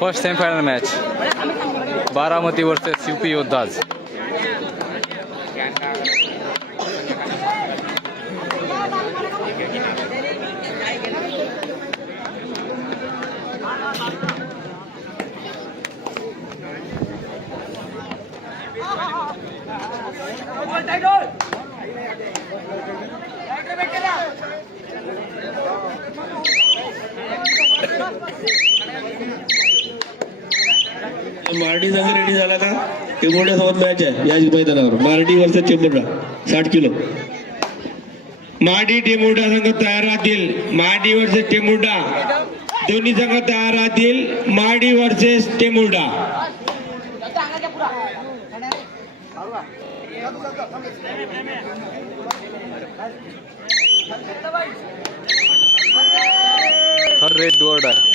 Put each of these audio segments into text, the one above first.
First semifinal match Baramati versus UP Yoddhas. Mardi संघ ready झाला का? टेंबोर्डा सोबत मॅच आहे या मैदानावर. Mardi versus Temborda 60 kilo. मार्डी टेंबोर्डा संघ तयार राहतील. मार्डी वर्सेस टेंबोर्डा दोन्ही संघ तयार राहतील. मार्डी वर्सेस टेंबोर्डा. हर रेड डोअर्ड आहे.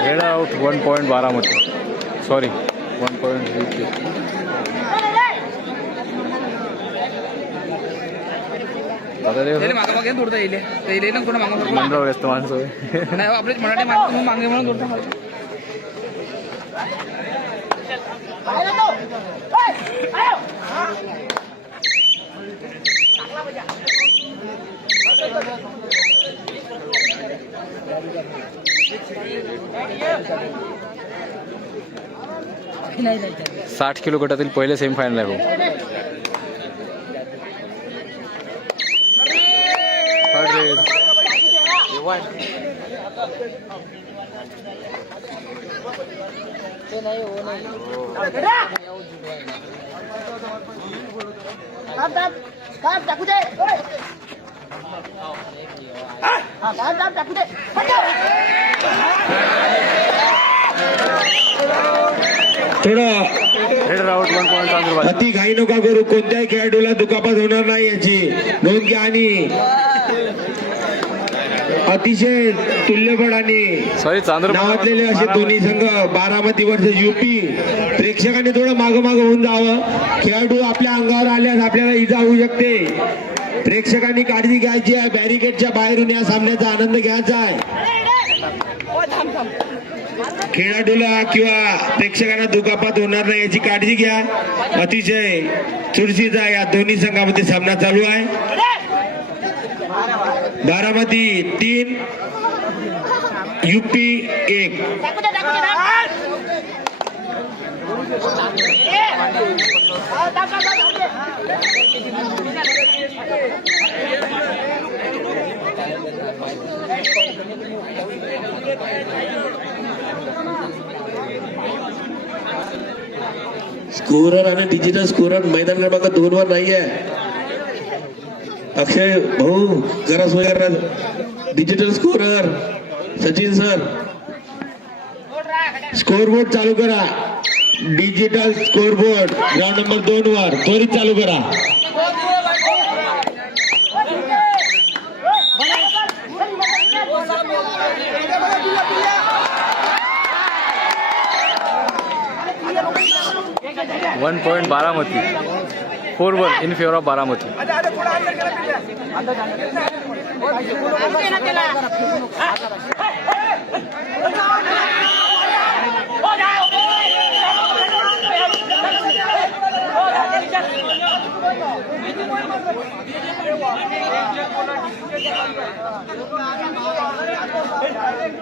Red out 1 point Baramati. Sorry 1 point UP. मागे तोडता येईल ना कोणा मागे मंडळ व्यस्त माणसं नाही आपले मराठी माणसं मागे म्हणून तोडता. साठ किलो गटातील पहिले सेमीफायनल आहे भाऊ. Third red. थोडं रेड आउट 1 पॉइंट चांदूर. अति घाई नका करू. कोणत्याही खेळाडूला दुखापत होणार नाही याची नोंद घ्या. आणि अतिशय तुल्यबळाने सॉरी चांदूर नावाजलेले असे दोन्ही संघ बारामती वर्सेस यूपी. प्रेक्षकांनी थोडं मागं होऊन जावं. खेळाडू आपल्या अंगावर आल्यास आपल्याला इजा होऊ शकते. प्रेक्षकांनी काळजी घ्यायची आहे. बॅरिकेडच्या बाहेरून या सामन्याचा आनंद घ्यायचा आहे. खेळाडूला किंवा प्रेक्षकांना दुखापत होणार नाही याची काळजी घ्या. अतिशय चुरशीचा या दोन्ही संघामध्ये सामना चालू आहे. बारामती 3 यूपी 1. स्कोरर आणि डिजिटल स्कोरर मैदान क्रमांक 2 वर नाही आहे. अक्षय भाऊ जरा सोय करा. Digital scorer Sachin sir scoreboard चालू करा. डिजिटल स्कोरबोर्ड ग्राउंड नंबर 2 वर त्वरित चालू करा. One point Baramati. 4-1 in favour of Baramati.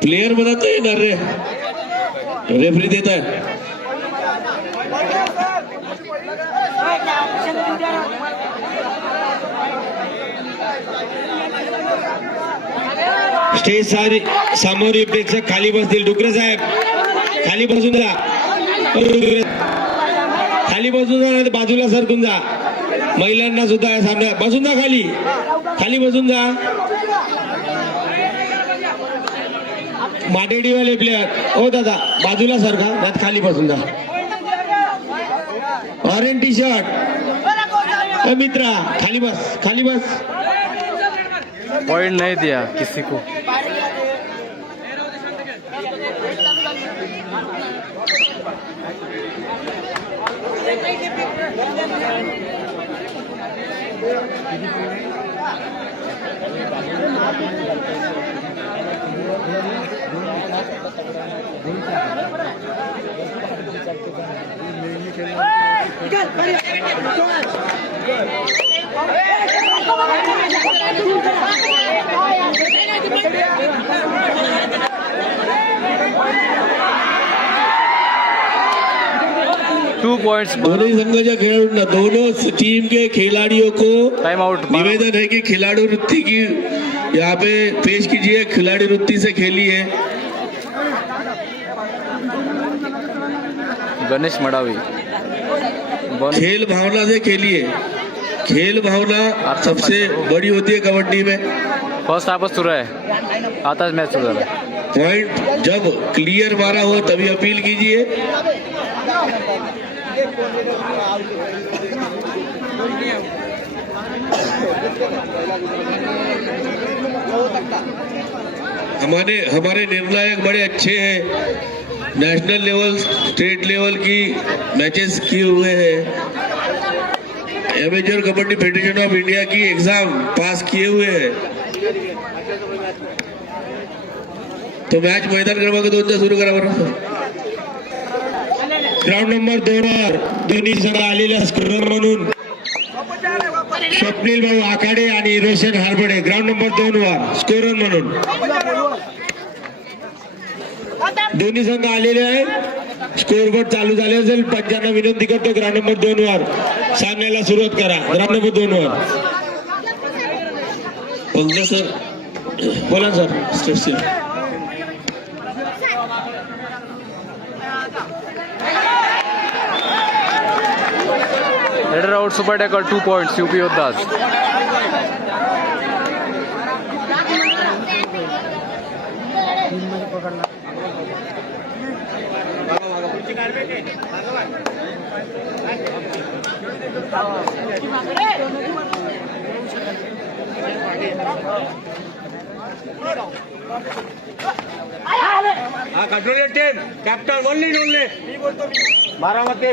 Player म्हणत येणार रे. रेफरी देत आहे. स्टेज समोर प्रेक्षक खाली बसतील. डुकरे साहेब खाली बसून जा. खाली बसून जा. बाजूला सरकून जा. महिलांना सुद्धा या सामन्यात बसून जा. खाली बसून जा. माडेडीवाले प्लेयर हो दादा बाजूला सारखा त्यात खाली बसून जा. ऑरेंज टी शर्ट मित्रा खाली बस खाली बस. पॉइंट नहीं दिया किसी को. Two points. दोनों संघाच्या खेळाडूंना दोनों टीम के खिलाड़ियों को टाइम आउट. निवेदन है कि खिलाड़ी वृत्ति की यहाँ पे पेश कीजिए. खिलाड़ी वृत्ति से खेलिए. गणेश मडावी. खेल भावना से खेलिए. खेल भावना सबसे बड़ी होती है कबड्डी में. फर्स्ट हाफ सुरू आहे. आताच मॅच सुरू झाला. पॉइंट जब क्लियर मारा हो तभी अपील कीजिए. हमारे निर्णायक बड़े अच्छे हैं. नेशनल लेवल स्टेट लेवल की मैचेस किए हुए हैं. Amateur kabaddi federation of India की एग्जाम पास किए हुए हैं. तो मैच मैदान क्रमांक 2 सुरू करा बरं. ग्राउंड नंबर 2 वर दोन्ही संघ आलेल्या स्कोरर म्हणून स्वप्नील भाऊ आखाडे आणि रोशन हारबडे. ग्राउंड नंबर 2 वर स्कोरर म्हणून दोन्ही संघ आलेले आहे. स्कोरबोर्ड चालू झाले असेल. पंचांना विनंती करतो ग्राउंड नंबर 2 वर सामन्याला सुरुवात करा. ग्राउंड नंबर 2 वर पंकज सर बोला sir. Steps raider out. Super tackle 2 points UP योद्धास. Control your team. Captain only Baramati.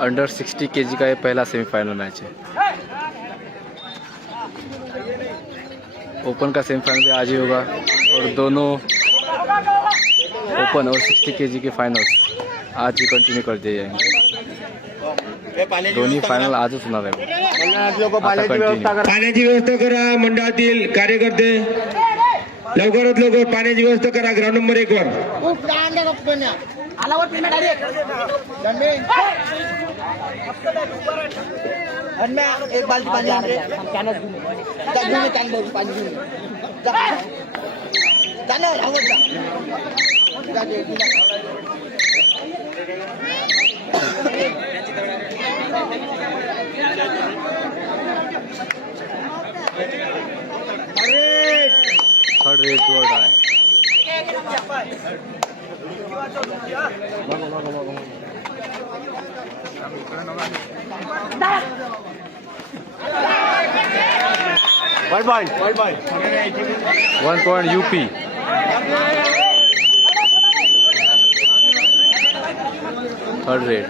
Under 60 kg का ये पहला सेमीफाइनल मैच है. ओपन का सेमीफाइनल भी आज ही होगा और दोनों ओपन और 60 kg के फाइनल्स आज ही कंटिन्यू कर दिए जाएंगे. दोन्ही फायनल आजच होणार आहे. पाण्याची व्यवस्था करा. मंडळातील कार्यकर्ते लवकरात लवकर पाण्याची व्यवस्था करा. ग्राउंड नंबर 1 वर एक बाल्टी पाणी थर्ड रेड गोल्ड आहे. One point UP. Third raid.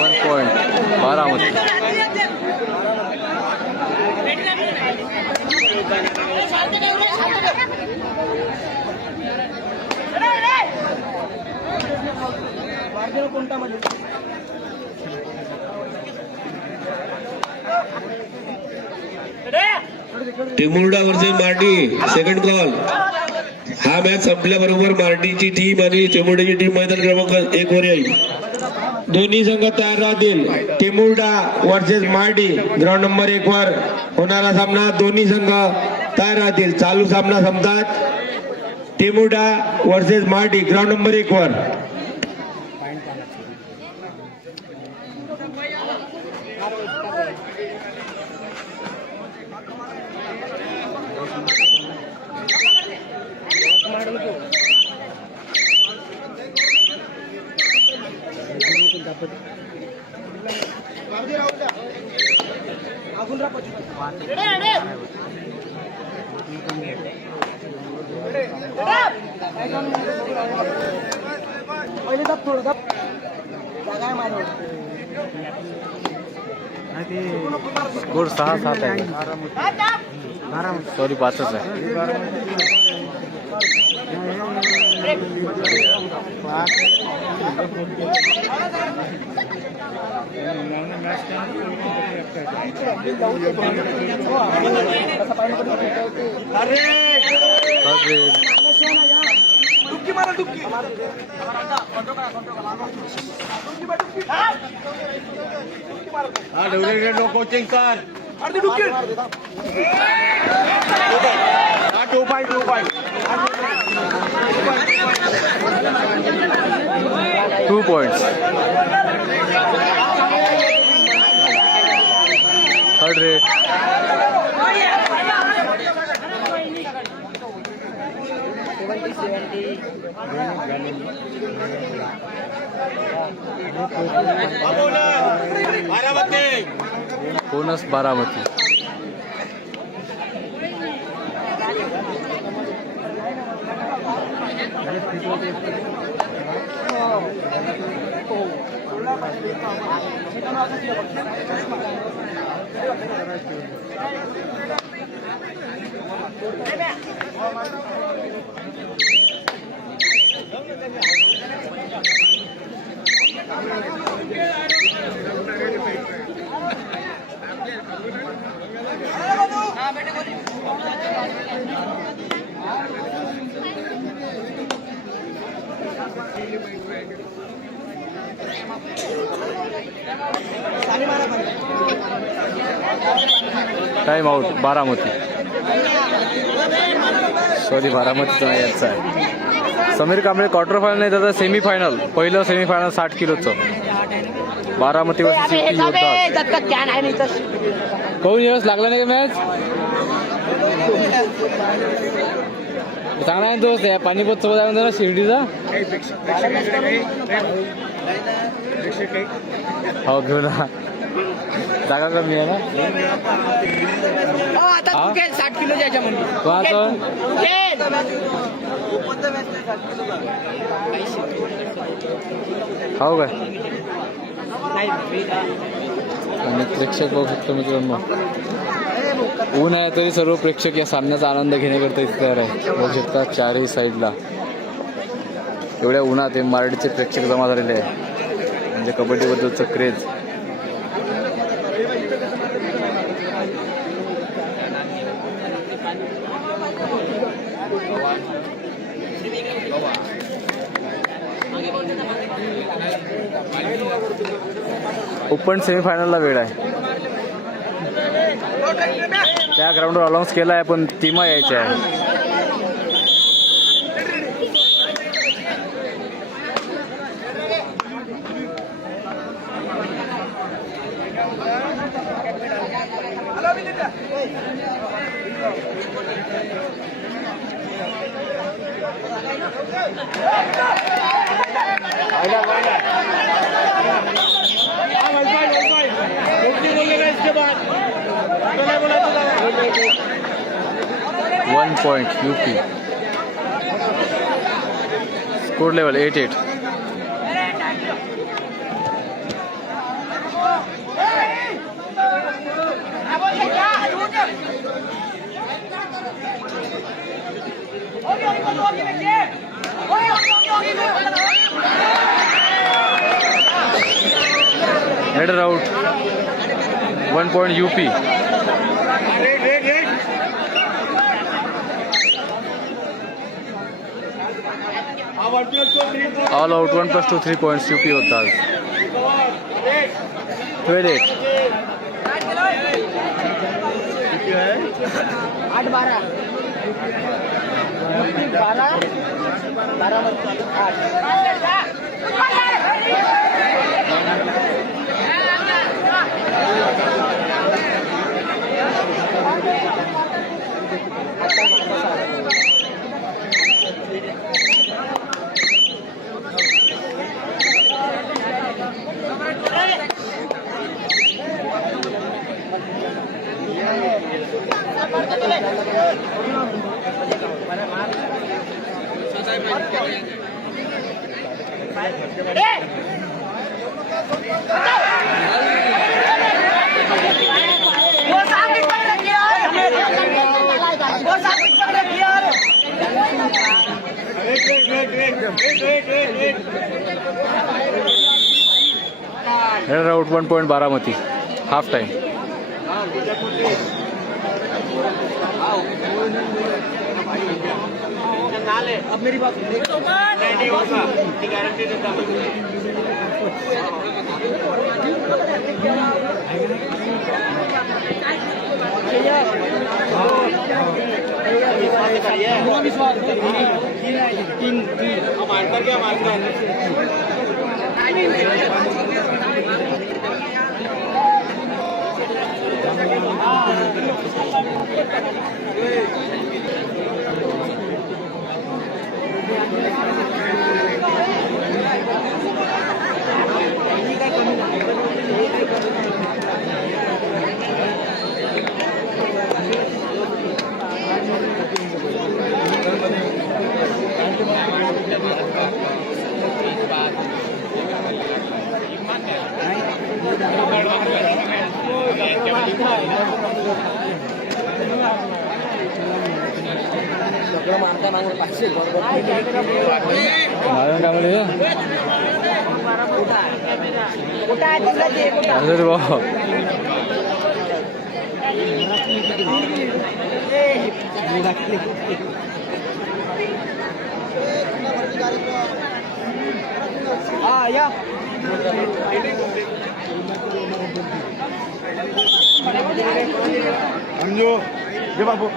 One point Baramati. Timurda versus Marti. Second call. हा मॅच संपल्याबरोबर मार्टीची टीम आणि टेमुर्डाची टीम मैदान क्रमांक 1 वर येईल. दोन्ही संघ तयार राहतील. टेमुर्डा वर्सेस मार्टी ग्राउंड नंबर 1 वर होणारा सामना. दोन्ही संघ तयार राहतील. चालू सामना संपतात. टेमुर्डा वर्सेस मार्टी ग्राउंड नंबर 1 वर. पहिले दाब थोडं दाब जागा आहे माझ्यावर. स्कोर 6-7 आहे. सॉरी 5च आहे. कोचिंग कर 2 points. Third rate. Bonus Baramati. Time out Baramati. Sorry बारामतीचा नाही याचा आहे. समीर कांबळे क्वार्टर फायनल नाही तर सेमीफायनल. पहिलं सेमीफायनल 60 किलोचं. बारामती वर्सेस कोण दिवस लागला नाही का मॅच. चांगला आहे दोस्त. या पाणीपत सोबत आहे ना शिर्डीचा. हो घेऊ ना. जागा कमी आहे ना. 60 किलो याच्यामध्ये हो काय. आणि प्रेक्षक बघू शकतो मित्रांनो. ऊन आहे तरी सर्व प्रेक्षक या सामन्याचा आनंद घेण्याकरता इथे तयार आहे. बघू शकता चारही साईडला एवढ्या उन्हात हे मराठीचे प्रेक्षक जमा झालेले आहे. म्हणजे कबड्डीबद्दलचं क्रेज. ओपन सेमीफायनलला वेळ आहे. त्या ग्राउंडवर अनाऊन्स केला आहे पण टीमा यायच्या आहे. One point UP. Score level 8-8. Header out. 1 point UP. All out 1+2 3 points UP होता आज 12-8 8-12 run out 1 point Baramati half time अब मेरी बात गारंटी देता सगळं मारता मागून पाचशे हा या बाबू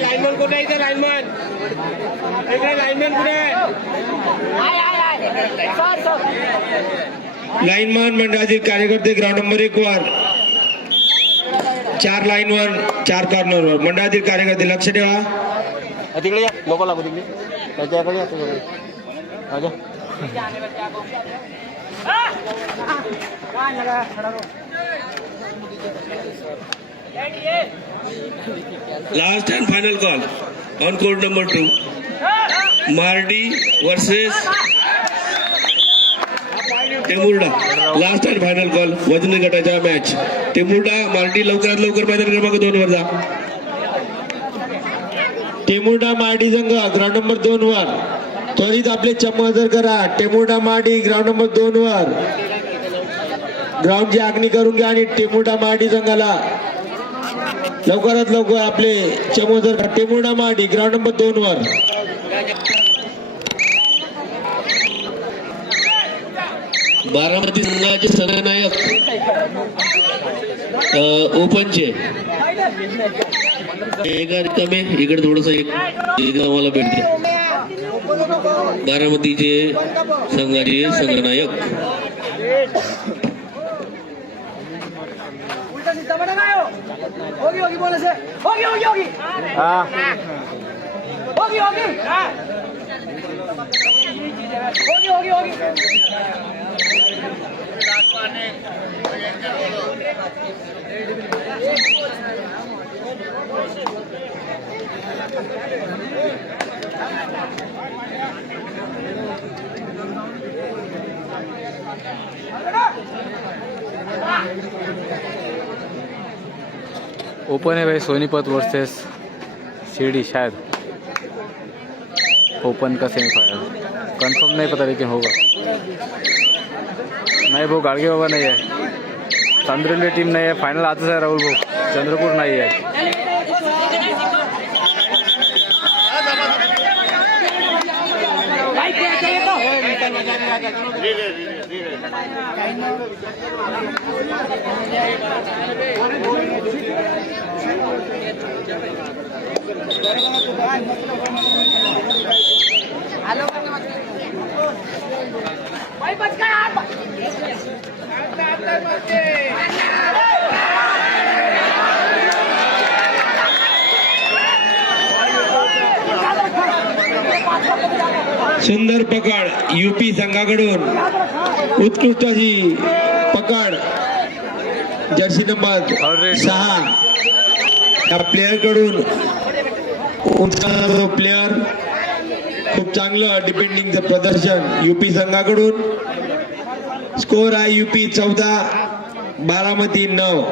लाईनमन कुठे इथे लाईनमन लाईनमन कुठे लाईनमन मंडळातील कार्यकर्ते ग्राउंड नंबर 1 वर 4 लाईनवर 4 कॉर्नरवर मंडळातील कार्यकर्ते लक्ष ठेवा. तिकडे या लोक लागू तिकडे त्याच्याकडे या तिकडे last and final call on court number 2 Mardi versus Temurda. Last and final call वजनी गटाचा मॅच. टेमुर्डा मार्डी लवकरात लवकर मैदान क्रमांक 2 वर जा. टेमुर्डा मार्डी संघ ग्राउंड नंबर 2 वर त्वरित आपले चम्म हजर करा. टेमुर्डा मार्डी ग्राउंड नंबर 2 वर ग्राउंडची आखणी करून घ्या आणि टेमुर्डा मार्डी संघाला लवकरात लवकर आपले चम्म हजर करा. टेमुर्डा मार्डी ग्राउंड नंबर 2 वर बारामती संघाचे सरनायक ओपनचे इकडे थोडस एक आम्हाला भेटते. बारामतीचे संघाचे संघनायक होगी होगी बोले से होगी होगी होगी हाँ होगी होगी होगी होगी होगी ओपन है भाई सोनीपत वर्सेस शिरडी शायद ओपन का सेमीफाइनल कंफर्म नहीं पता लेकिन होगा. नहीं भाऊ गाडगे बाबा नहीं है. चंद्रपुर टीम नहीं है. फाइनल आताच आहे राहुल भाऊ. चंद्रपूर नहीं है. भाई बच गया सुंदर पकड यूपी संघाकडून उत्कृष्ट अशी पकड जर्सी नंबर 6 या प्लेअर कडून प्लेअर खूप चांगलं डिफेंडिंगचं प्रदर्शन यूपी संघाकडून. स्कोर आहे यूपी 14 बारामती 9.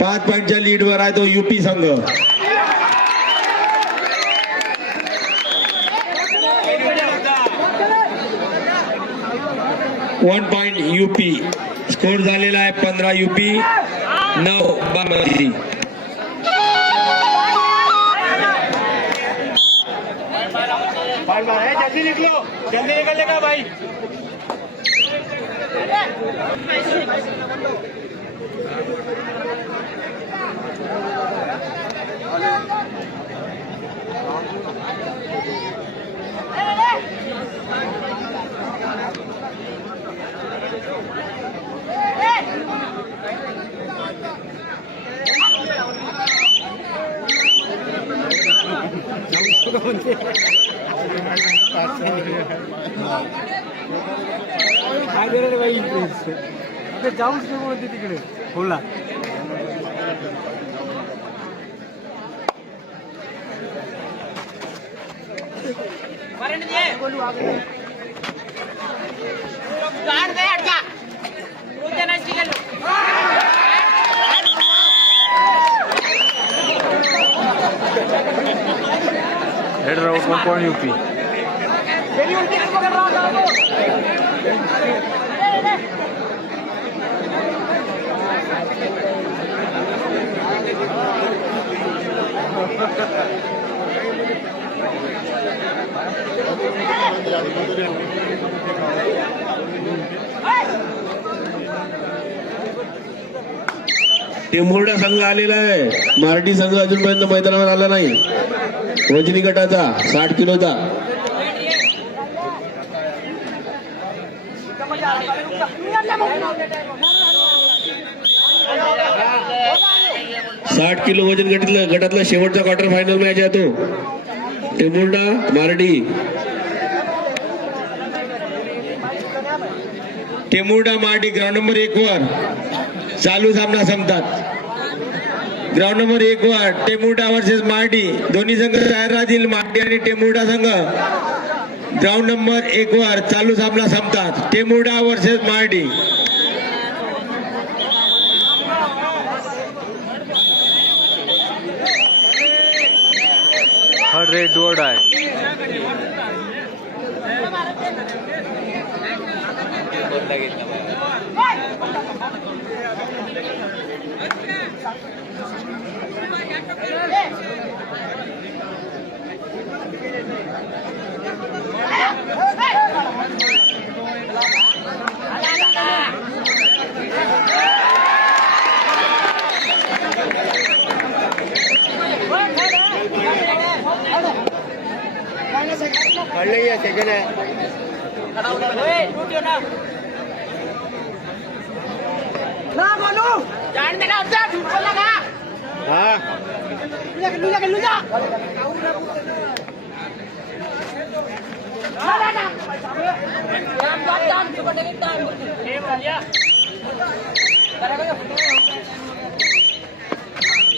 5 पॉईंटच्या लीडवर आहे तो यूपी संघ. 1 पॉइंट यूपी. स्कोर झालेला आहे 15 यूपी 9 बारामती. जल्दी निकलो, जल्दी निकलेगा भाई. काय दे रे बाई ते जाऊन बोलते तिकडे बोला. हेड राउट 1 पॉइंट यूपी. टेंभुर्णा संघ आलेला आहे. मराठी संघ अजूनपर्यंत मैदानावर आला नाही. वजनी गटाचा 60 किलोचा. साठ किलो वजन गटातला शेवटचा क्वार्टर फायनल मॅच आहे तो टेंभुर्णा मारडी. टेंभुर्णा मारडी ग्राउंड नंबर 1 वर चालू सामना संपतात. ग्राउंड नंबर 1 वर टेंभुर्णा वर्सेस मारडी. दोन्ही संघ तयार राहतील. मारडी आणि टेंभुर्णा संघ ग्राउंड नंबर 1 वर चालू सामना संपतात. टेंभुर्णा वर्सेस मारडी. हर रेड वर्ड आहे. सेकंड आहे. ना बोलू जान देना होता झूठ बोलना का. हाँ लुजा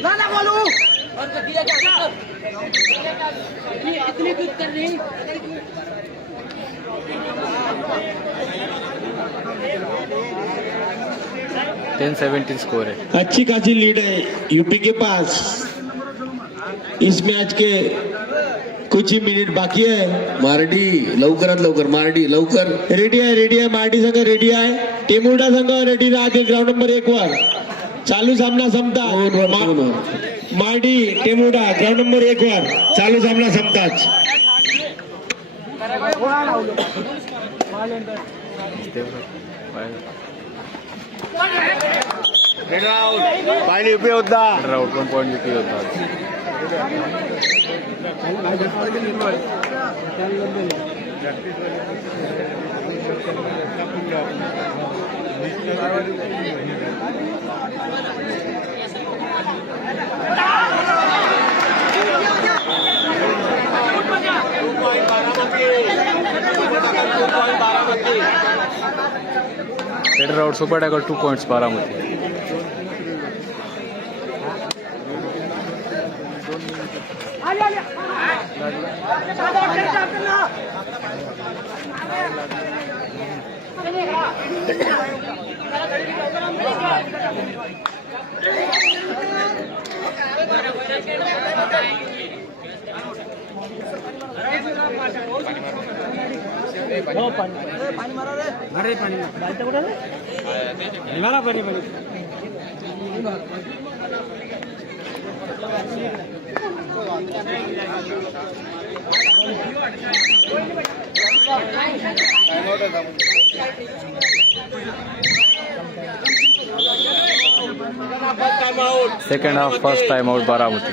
ना बोलू और दिया क्या इतनी कुछ कर रही. 10-17 स्कोर है. अच्छी खासी लीड है यूपी के पास. इस मैच के कुछ ही मिनिट बाकी है. मारडी लवकरात लवकर. मारडी लवकर रेडी आहे मारडी संघ रेडी आहे. टेंभुर्णा संघ रेडी राहतील ग्राउंड नंबर 1 वर. चालू सामना संपतात. मारडी टेंभुर्णा ग्राउंड नंबर 1 वर चालू सामना संपतात. पाहिली उपयोग होता राऊट 1 पॉईंट युपी होता. Head route super tackle 2 points Baramati. Second half first time out Baramati.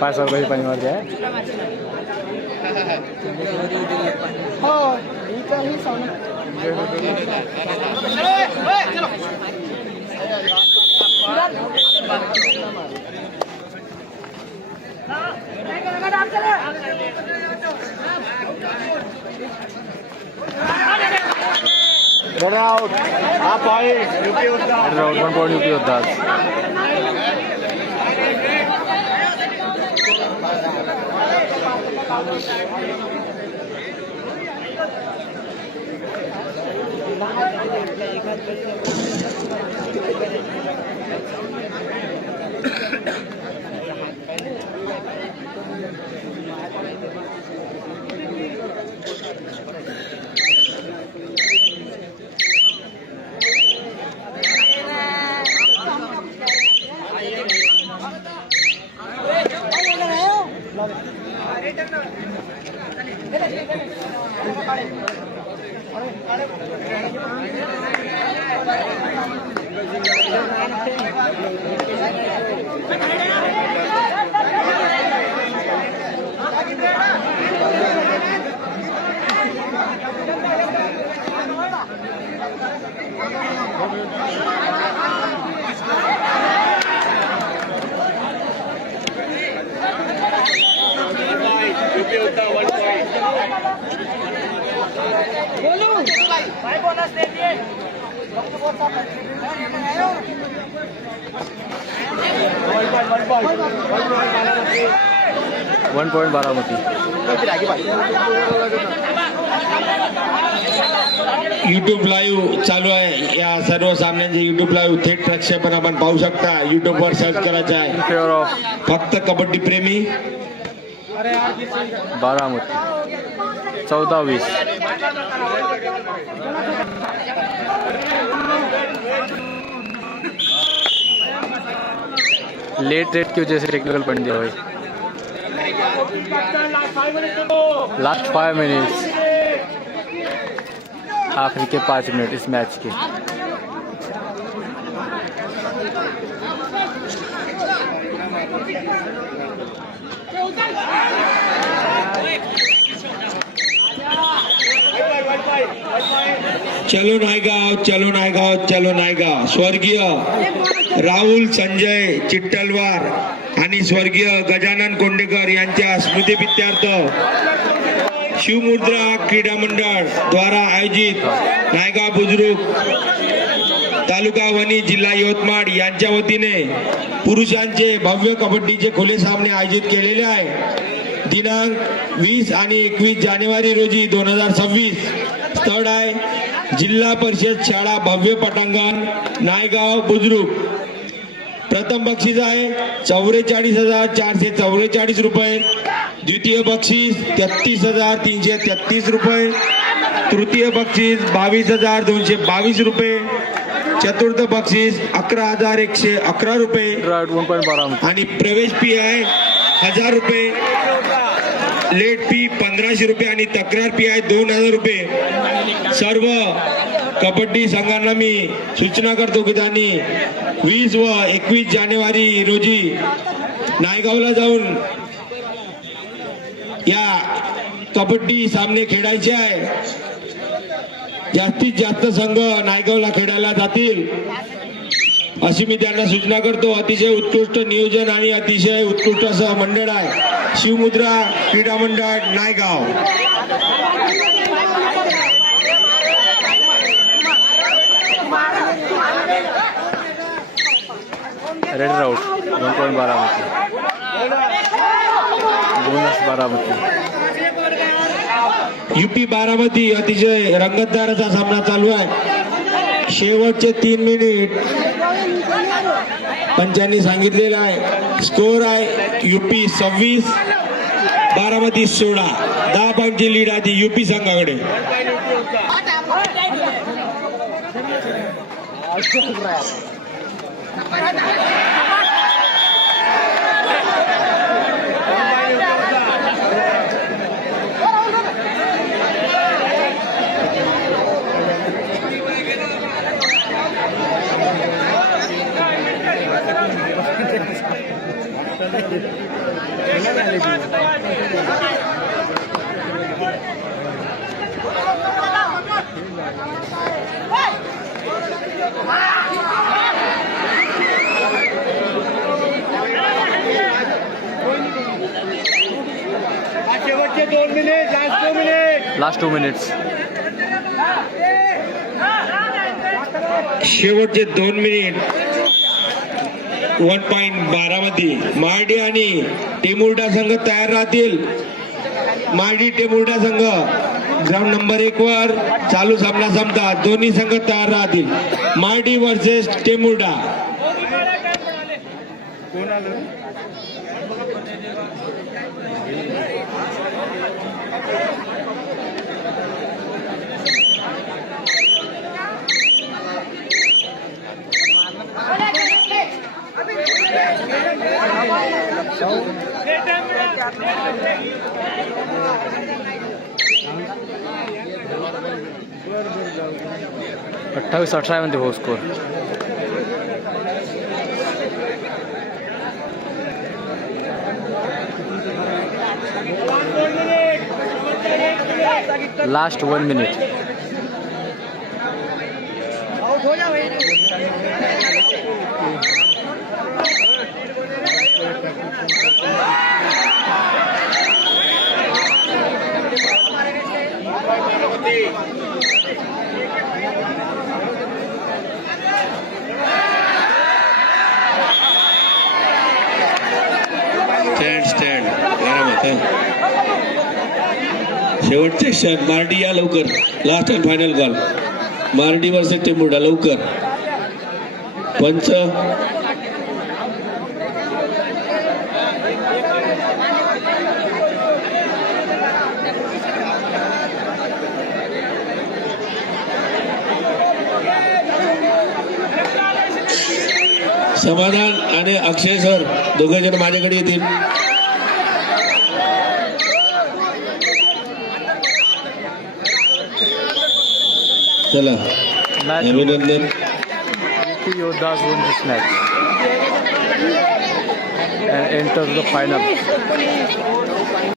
पाच रुपये पाणी मारते हा पॉईंट उपयोग होता राऊट 1 पॉईंट युपी होता. One point Baramati. YouTube live चालू आहे. या सर्व सामन्यांचे युट्यूब लाईव्ह थेट प्रक्षेपण आपण पाहू शकता. युट्यूब वर सर्च करायचं आहे फेवर ऑफ फक्त कबड्डी प्रेमी बारामती 14-20. लेट रेट की वजह से टेक्निकल पॉइंट दिया हुआ है. लास्ट 5 मिनट्स, आखिरी के 5 मिनट इस मैच के. चलो नायगाव, चलो नायगाव, चलो नायगाव. स्वर्गीय राहुल संजय चिट्टलवार आणि स्वर्गीय गजानन कोंडेकर यांच्या स्मृतिप्रित्यर्थ शिवमुद्रा क्रीडा मंडळ द्वारा आयोजित नायगाव बुजुर्ग तालुका वणी जिल्हा यवतमाळ यांच्या वतीने पुरुषांचे भव्य कबड्डीचे खुले सामने आयोजित केलेले आहे. दिनांक 20 आणि 21 जानेवारी रोजी 2026. स्थळ आहे जिल्हा परिषद शाळा भव्य पटांगण नायगाव बुद्रुक. प्रथम बक्षीस आहे 44,444 रुपये. द्वितीय बक्षीस 33,333 रुपये. तृतीय बक्षीस 22,222 रुपये. चतुर्थ बक्षीस 11,111 रुपये. 1.12 आणि प्रवेश फी आहे 1,000 रुपये. लेट फी 1,500 रुपये आणि तक्रार फी आहे 2,000 रुपये. सर्व कबड्डी संघांना मी सूचना करतो की त्यांनी 20 व 21 जानेवारी रोजी नायगावला जाऊन या कबड्डी सामने खेळायचे आहे. जास्तीत जास्त संघ नायगावला खेळायला जातील अशी मी त्यांना सूचना करतो. अतिशय उत्कृष्ट नियोजन आणि अतिशय उत्कृष्ट असं मंडळ आहे शिवमुद्रा क्रीडा मंडळ Naigaon. Red route 1.12 bonus 12. UP Baramati अतिशय रंगतदार असा सामना चालू आहे. शेवटचे 3 मिनिट पंचांनी सांगितलेला आहे. स्कोर आहे युपी 26 बारामती 16. 10 पॉईंटची लीड आहे युपी संघाकडे. Last 2 minutes. शेवटचे 2 मिनिट 1.12 मध्ये मार्डी आणि टेमुर्डा संघ तयार राहतील. मार्डी टेमुर्डा संघ ग्राउंड नंबर 1 वर चालू सामना संपतात. दोन्ही संघ तयार राहतील. मार्डी वर्सेस टेमुर्डा. अठ्ठावीस 18 मध्ये हो स्कोर. Last 1 minute. स्टँड शेवटचे क्षण. मार्डी या लवकर. Last and final call. Mardi versus Temurda. लवकर पंच. समाधान आणि अक्षय सर दोघे जण माझ्याकडे येतील. चला अभिनंदन. Yoddhas won this match and enter the final.